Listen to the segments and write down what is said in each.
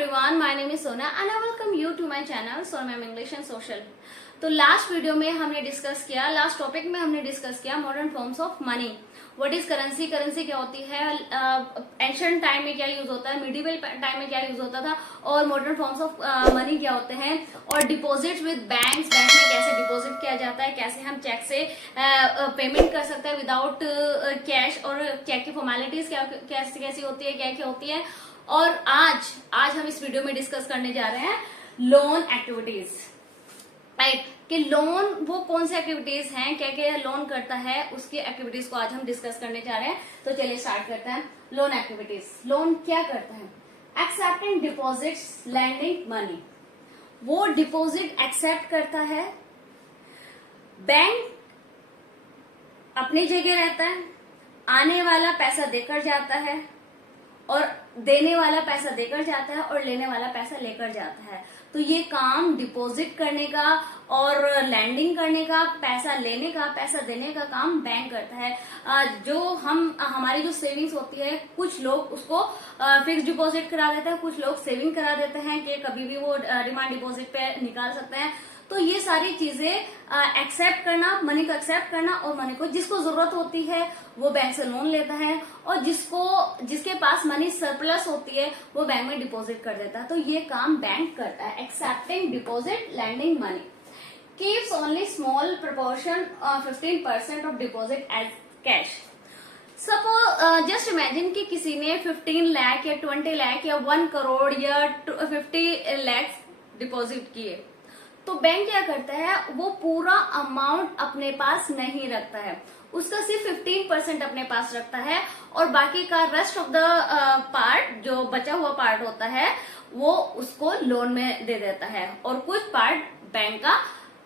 everyone, my name is Sona and I welcome you to my channel Sona Ma'am English and Social। तो last video में हमने discuss किया, last topic में हमने discuss किया modern forms of money. What is currency, currency क्या होती है, एंशिएंट टाइम में क्या यूज होता है, मिडिवल टाइम में क्या यूज होता था, और मॉडर्न फॉर्म्स ऑफ मनी क्या होते हैं, और डिपॉजिट विद बैंक्स, बैंक में कैसे डिपॉजिट किया जाता है, कैसे हम चेक से पेमेंट कर सकते हैं विदाउट कैश, और चेक की फॉर्मेलिटीज कैसी कैसी होती है, क्या क्या होती है। और आज हम इस वीडियो में डिस्कस करने जा रहे हैं लोन एक्टिविटीज, राइट, कि लोन वो कौन सी एक्टिविटीज हैं, क्या क्या लोन करता है, उसकी एक्टिविटीज को आज हम डिस्कस करने जा रहे हैं। तो चलिए स्टार्ट करते हैं। लोन एक्टिविटीज, लोन क्या करता है? Accepting deposits, lending money. वो डिपॉजिट एक्सेप्ट करता है, बैंक अपनी जगह रहता है, आने वाला पैसा देकर जाता है, और देने वाला पैसा देकर जाता है, और लेने वाला पैसा लेकर जाता है। तो ये काम डिपॉजिट करने का और लैंडिंग करने का, पैसा लेने का, पैसा देने का काम बैंक करता है। जो हमारी जो सेविंग्स होती है, कुछ लोग उसको फिक्स डिपॉजिट करा देते हैं, कुछ लोग सेविंग करा देते हैं कि कभी भी वो डिमांड डिपॉजिट पे निकाल सकते हैं। तो ये सारी चीजें एक्सेप्ट करना, मनी को एक्सेप्ट करना, और मनी को जिसको जरूरत होती है वो बैंक से लोन लेता है, और जिसके पास मनी सरप्लस होती है वो बैंक में डिपॉजिट कर देता है। तो ये काम बैंक करता है, accepting deposit, lending money. Keeps only small proportion 15% of deposit as cash. Suppose just imagine कि किसी ने 15 लाख या 20 लाख या 1 करोड़ या 50 लाख डिपॉजिट किए, तो बैंक क्या करता है, वो पूरा अमाउंट अपने पास नहीं रखता है, उसका सिर्फ 15% अपने पास रखता है, और बाकी का रेस्ट ऑफ द पार्ट, जो बचा हुआ पार्ट होता है, वो उसको लोन में दे देता है, और कुछ पार्ट बैंक का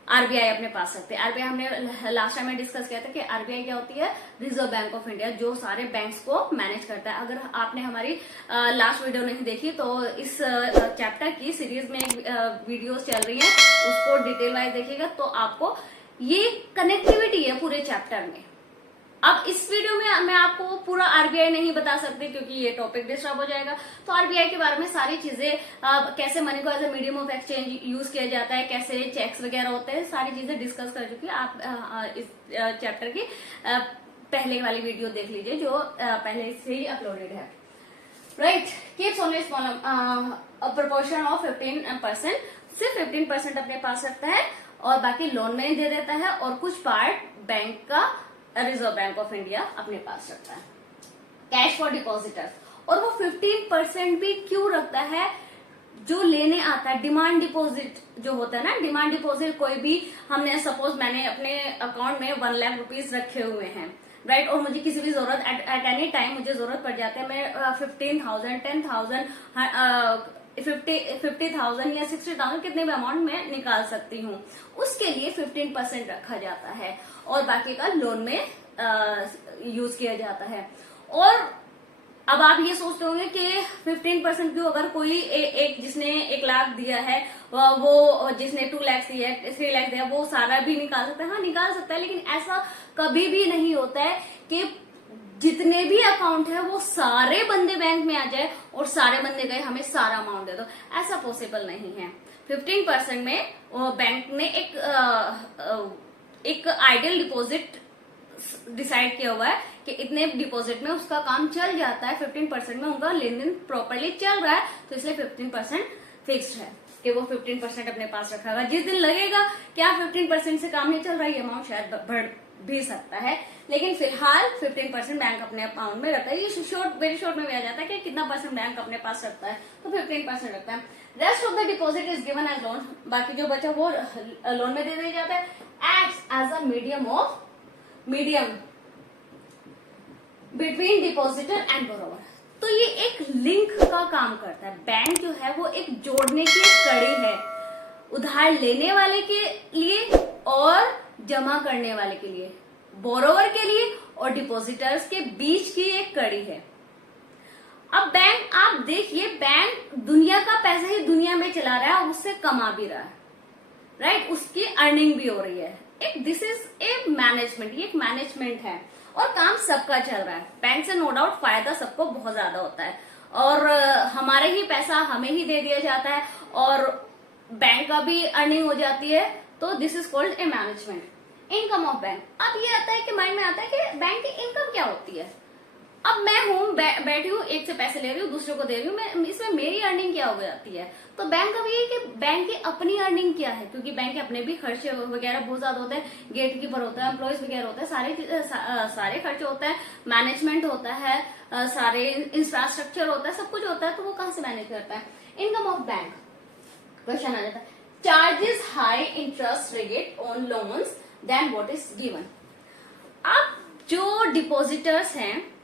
आरबीआई अपने पास रखते हैं। आरबीआई हमने लास्ट टाइम में डिस्कस किया था कि आरबीआई क्या होती है, रिजर्व बैंक ऑफ इंडिया, जो सारे बैंक्स को मैनेज करता है। अगर आपने हमारी लास्ट वीडियो नहीं देखी तो इस चैप्टर की सीरीज में वीडियोस चल रही हैं, उसको डिटेल वाइज देखिएगा तो आपको ये कनेक्टिविटी है पूरे चैप्टर में। अब इस वीडियो में मैं आपको पूरा आरबीआई नहीं बता सकती क्योंकि ये टॉपिक डिस्टर्ब हो जाएगा। तो आरबीआई के बारे में सारी चीजें, कैसे मनी को as a medium of exchange use किया जाता है, कैसे चेक्स वगैरह होते हैं, सारी चीजें डिस्कस कर चुकी है। आप इस चैप्टर की पहले वाली वीडियो देख लीजिए जो पहले से ही अपलोडेड है, right. Keeps only small proportion of 15%, सिर्फ 15% अपने पास रखता है, और बाकी लोन में दे देता है, और कुछ पार्ट बैंक का, रिजर्व बैंक ऑफ इंडिया अपने पास रखता है। कैश फॉर डिपॉजिटर्स, और वो 15% भी क्यों रखता है? जो लेने आता है, डिमांड डिपॉजिट जो होता है ना, डिमांड डिपॉजिट कोई भी, हमने सपोज मैंने अपने अकाउंट में 1 लाख रुपीज रखे हुए हैं, राइट, और मुझे किसी भी जरूरत एट एनी टाइम मुझे जरूरत पड़ जाती है, मैं 15,000, 10,000, 50,000 या 60,000 कितने भी अमाउंट में निकाल सकती हूँ, उसके लिए 15% रखा जाता है, और बाकी का लोन में यूज किया जाता है। और अब आप ये सोचते होंगे कि 15% क्यों? अगर कोई एक जिसने 1 लाख दिया है, वो जिसने 2 लाख दिया है, 3 लाख दिया, वो सारा भी निकाल सकता है। हाँ, निकाल सकता है, लेकिन ऐसा कभी भी नहीं होता है कि जितने भी अकाउंट है वो सारे बंदे बैंक में आ जाए और सारे बंदे गए हमें सारा अमाउंट दे दो, ऐसा पॉसिबल नहीं है। 15% में बैंक ने एक आइडियल डिपॉजिट डिसाइड किया हुआ है कि इतने डिपॉजिट में उसका काम चल जाता है, 15% में उनका लेन देन प्रॉपरली चल रहा है, तो इसलिए 15% फिक्स्ड है कि वो 15% अपने पास रखेगा। जिस दिन लगेगा क्या 15% से काम नहीं चल रहा है, ये अमाउंट शायद बढ़ भी सकता है, लेकिन फिलहाल 15% बैंक अपने अकाउंट में रखता है। ये वेरी शॉर्ट में भी आ जाता है कि कितना परसेंट बैंक अपने पास रखता है, तो 15% रखता है। Rest of the deposit is given as loan, बाकी जो बचा वो लोन में दे दिया जाता है। Acts as a medium between depositor and borrower, तो ये एक लिंक का काम करता है। बैंक जो है वो एक जोड़ने की कड़ी है, उधार लेने वाले के लिए और जमा करने वाले के लिए, बोरोवर के लिए और डिपॉजिटर्स के बीच की एक कड़ी है। अब बैंक, आप देखिए, बैंक दुनिया का पैसा ही दुनिया में चला रहा है और उससे कमा भी रहा है, राइट, उसकी अर्निंग भी हो रही है। दिस इज ए मैनेजमेंट, ये एक मैनेजमेंट है, और काम सबका चल रहा है। बैंक से नो डाउट फायदा सबको बहुत ज्यादा होता है, और हमारे ही पैसा हमें ही दे दिया जाता है और बैंक का भी अर्निंग हो जाती है। तो this is called a management income of bank. अब ये आता है कि माइंड में आता है कि बैंक की इनकम क्या होती है। अब मैं हूं बैठी हूँ, एक से पैसे ले रही हूँ, दूसरे को दे रही हूँ, मैं इसमें मेरी अर्निंग क्या हो जाती है। तो बैंक का भी ये कि बैंक की अपनी अर्निंग क्या है, क्योंकि बैंक के अपने भी खर्चे वगैरह बहुत ज्यादा होते हैं, गेट कीपर होता है, एम्प्लॉयज वगैरह होता है, सारे खर्चे होते हैं, मैनेजमेंट होता है, सारे इंफ्रास्ट्रक्चर होता है, सब कुछ होता है। तो वो कहाँ से मैनेज करता है? Income of bank. क्वेश्चन आ जाता है, charges high interest rate on loans then what is given. अब जो डिपॉजिटर्स हैं,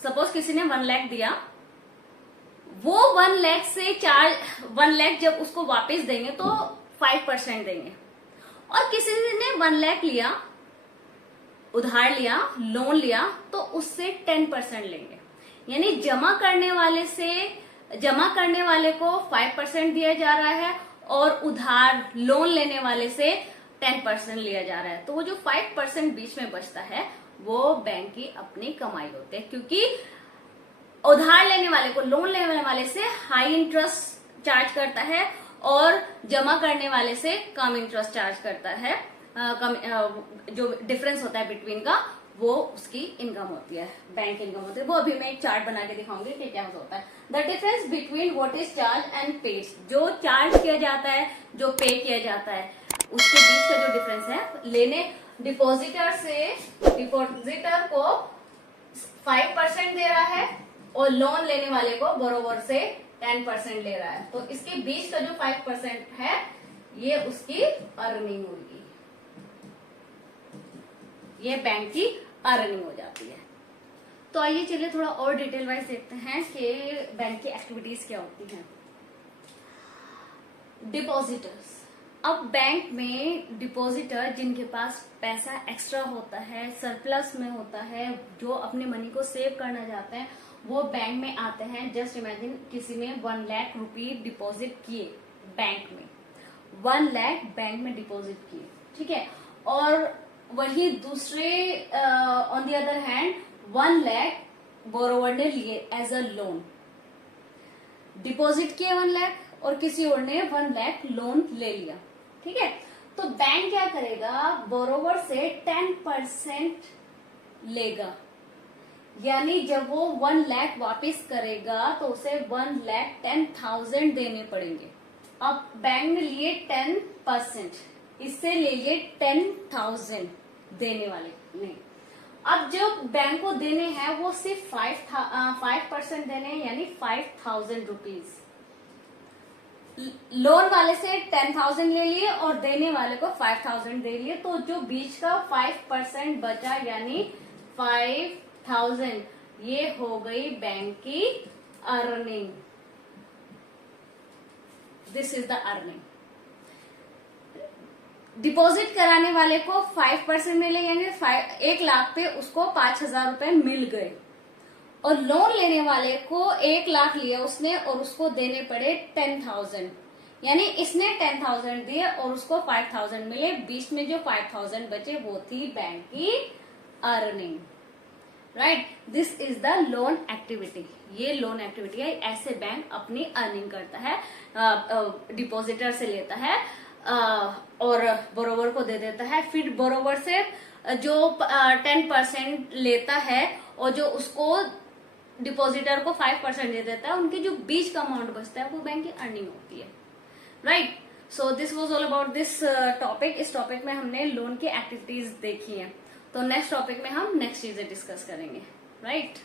सपोज किसी ने 1 लाख दिया, वो 1 लाख से 1 लाख जब उसको वापस देंगे तो 5% देंगे। और किसी ने 1 लाख लिया, उधार लिया, लोन लिया, तो उससे 10% लेंगे। यानी जमा करने वाले को 5% दिया जा रहा है और उधार लोन लेने वाले से 10% लिया जा रहा है। तो वो जो 5% बीच में बचता है वो बैंक की अपनी कमाई होती है, क्योंकि उधार लेने वाले को लोन लेने वाले से हाई इंटरेस्ट चार्ज करता है और जमा करने वाले से कम इंटरेस्ट चार्ज करता है। जो डिफरेंस होता है बिटवीन का, वो उसकी इनकम होती है, बैंक इनकम होती है। वो अभी मैं एक चार्ट बना के दिखाऊंगी कि क्या होता है। The difference between what is charge and paid, जो चार्ज किया जाता है, जो पे किया जाता है, उसके बीच का जो डिफरेंस है। डिपॉजिटर को 5% दे रहा है और लोन लेने वाले को बरोबर से 10% ले रहा है। तो इसके बीच का जो 5% है, ये उसकी अर्निंग होगी, ये बैंक की अर्निंग हो जाती है। तो आइए चलिए थोड़ा और डिटेल वाइज देखते हैं कि बैंक की एक्टिविटीज क्या होती हैं। डिपॉजिटर्स, अब बैंक में डिपॉजिटर जिनके पास पैसा एक्स्ट्रा होता है, सरप्लस में होता है, जो अपने मनी को सेव करना चाहते हैं, वो बैंक में आते हैं। जस्ट इमेजिन किसी ने 1 लाख रुपए डिपॉजिट किए बैंक में, 1 लाख बैंक में डिपॉजिट किए, ठीक है। और वही दूसरे on the other hand 1 lakh borrower ने लिए एज अ लोन, डिपॉजिट किए 1 लाख और किसी और ने 1 लाख लोन ले लिया, ठीक है। तो बैंक क्या करेगा, बोरोवर से 10% लेगा। यानी जब वो 1 लाख वापस करेगा तो उसे 1,10,000 देने पड़ेंगे। अब बैंक ने लिए 10%, इससे ले लिए 10,000 देने वाले नहीं। अब जो बैंक को देने हैं वो सिर्फ 5% देने हैं, यानी 5,000 रुपीज। लोन वाले से 10,000 ले लिए और देने वाले को 5,000 दे लिए। तो जो बीच का 5% बचा, यानी 5,000, ये हो गई बैंक की earning. This is the earning. Deposit कराने वाले को 5% मिले, यानी 1 लाख पे उसको 5,000 रुपए मिल गए। और लोन लेने वाले को 1 लाख लिया उसने और उसको देने पड़े 10,000, यानी इसने 10,000 दिए और उसको 5,000 मिले। बीच में जो 5,000 बचे वो थी बैंक की earning, right. This is the loan activity. ये लोन एक्टिविटी है, ऐसे बैंक अपनी अर्निंग करता है, डिपॉजिटर से लेता है और बोरोवर को दे देता है। फिर बोरोवर से जो 10% लेता है और जो उसको डिपॉजिटर को 5% दे देता है, उनके जो बीच का अमाउंट बचता है वो बैंक की अर्निंग होती है, right. So this was all about this topic. इस टॉपिक में हमने लोन की एक्टिविटीज देखी हैं। तो नेक्स्ट टॉपिक में हम नेक्स्ट चीजें डिस्कस करेंगे, राइट।